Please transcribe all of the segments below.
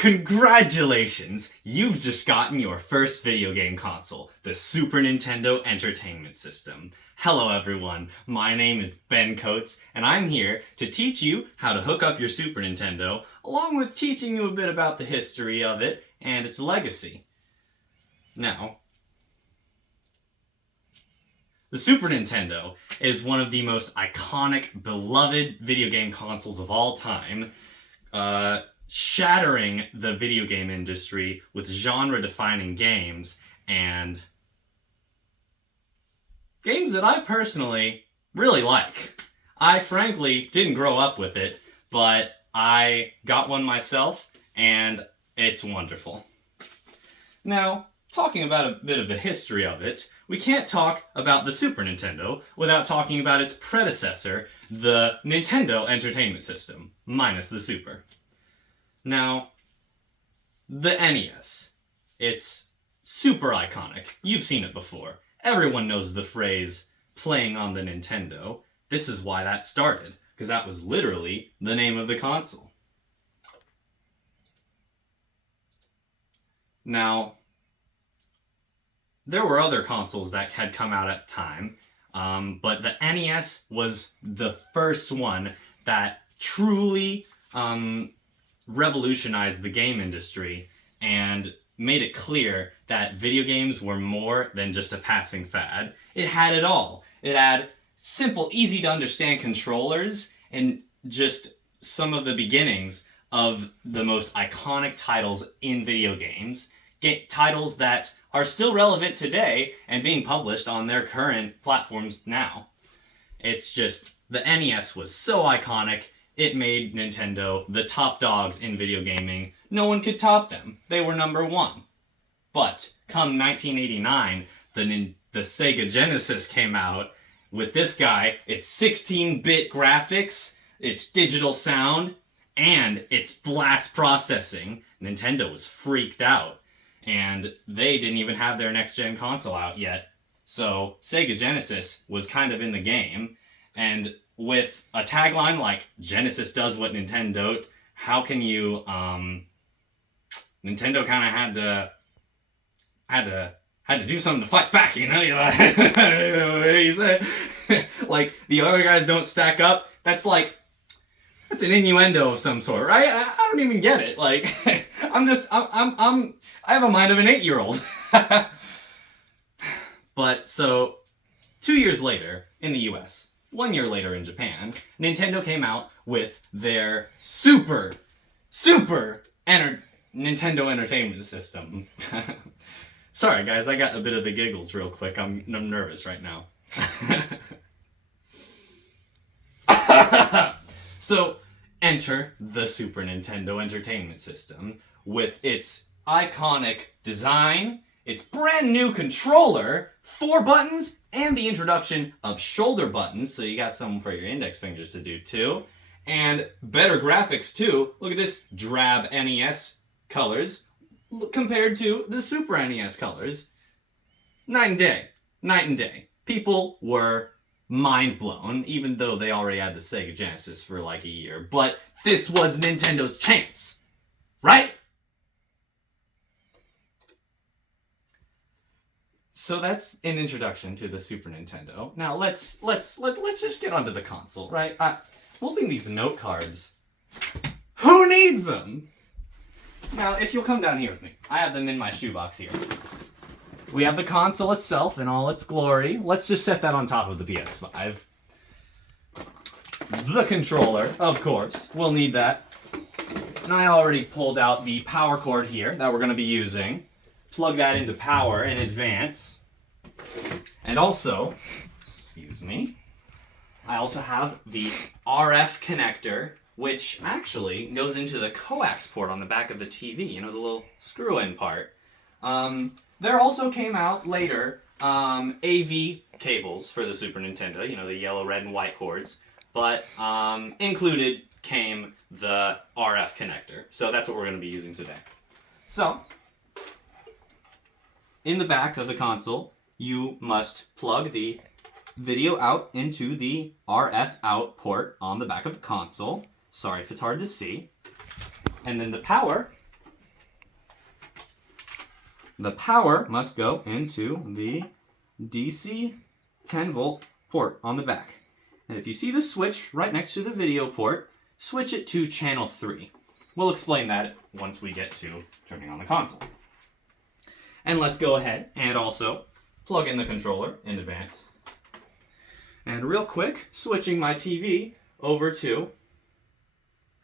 Congratulations! You've just gotten your first video game console, the Super Nintendo Entertainment System. Hello everyone, my name is Ben Coates, and I'm here to teach you how to hook up your Super Nintendo, along with teaching you a bit about the history of it and its legacy. Now, the Super Nintendo is one of the most iconic, beloved video game consoles of all time, shattering the video game industry with genre-defining games, and games that I personally really like. I frankly didn't grow up with it, but I got one myself, and it's wonderful. Now, talking about a bit of the history of it, we can't talk about the Super Nintendo without talking about its predecessor, the Nintendo Entertainment System, minus the Super. Now, the NES. It's super iconic. You've seen it before. Everyone knows the phrase, playing on the Nintendo. This is why that started, because that was literally the name of the console. Now, there were other consoles that had come out at the time, but the NES was the first one that truly revolutionized the game industry and made it clear that video games were more than just a passing fad. It had it all. It had simple, easy to understand controllers and just some of the beginnings of the most iconic titles in video games. Titles that are still relevant today and being published on their current platforms now. It's just, the NES was so iconic, it made Nintendo the top dogs in video gaming. No one could top them. They were number one. But come 1989, the Sega Genesis came out with this guy. It's 16-bit graphics, it's digital sound, and it's blast processing. Nintendo was freaked out, and they didn't even have their next-gen console out yet. So Sega Genesis was kind of in the game, and with a tagline like, Genesis does what Nintendo don't, how can you, Nintendo kind of had to do something to fight back, you know? What do you say? Like, the other guys don't stack up. That's an innuendo of some sort, right? I don't even get it. Like, I have a mind of an 8-year-old. But so, 2 years later in the US, 1 year later in Japan, Nintendo came out with their Super Nintendo Entertainment System. Sorry guys, I got a bit of the giggles real quick. I'm nervous right now. So, enter the Super Nintendo Entertainment System with its iconic design, its brand new controller, 4 buttons, and the introduction of shoulder buttons, so you got something for your index fingers to do too, and better graphics too. Look at this drab NES colors compared to the Super NES colors. Night and day. Night and day. People were mind blown, even though they already had the Sega Genesis for like a year. But this was Nintendo's chance, right? So that's an introduction to the Super Nintendo. Now let's just get onto the console, right? We'll leave these note cards. Who needs them? Now, if you'll come down here with me, I have them in my shoebox here. We have the console itself in all its glory. Let's just set that on top of the PS5. The controller, of course, we'll need that. And I already pulled out the power cord here that we're going to be using. Plug that into power in advance. And also, excuse me, I also have the RF connector, which actually goes into the coax port on the back of the TV, you know, the little screw-in part. There also came out later AV cables for the Super Nintendo, you know, the yellow, red, and white cords, but included came the RF connector. So that's what we're going to be using today. So, in the back of the console, you must plug the video out into the RF out port on the back of the console. Sorry if it's hard to see. And then the power the power must go into the DC 10-volt port on the back. And if you see the switch right next to the video port, switch it to channel 3. We'll explain that once we get to turning on the console. And let's go ahead and also plug in the controller in advance. And real quick, switching my TV over to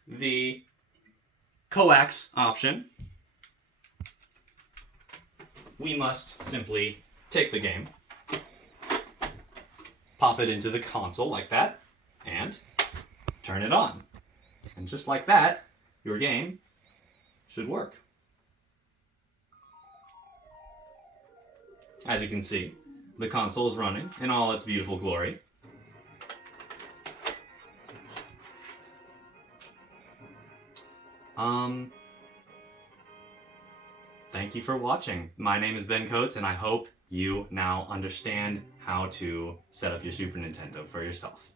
the coax option, we must simply take the game, pop it into the console like that, and turn it on. And just like that, your game should work. As you can see, the console is running in all its beautiful glory. Thank you for watching. My name is Ben Coates, and I hope you now understand how to set up your Super Nintendo for yourself.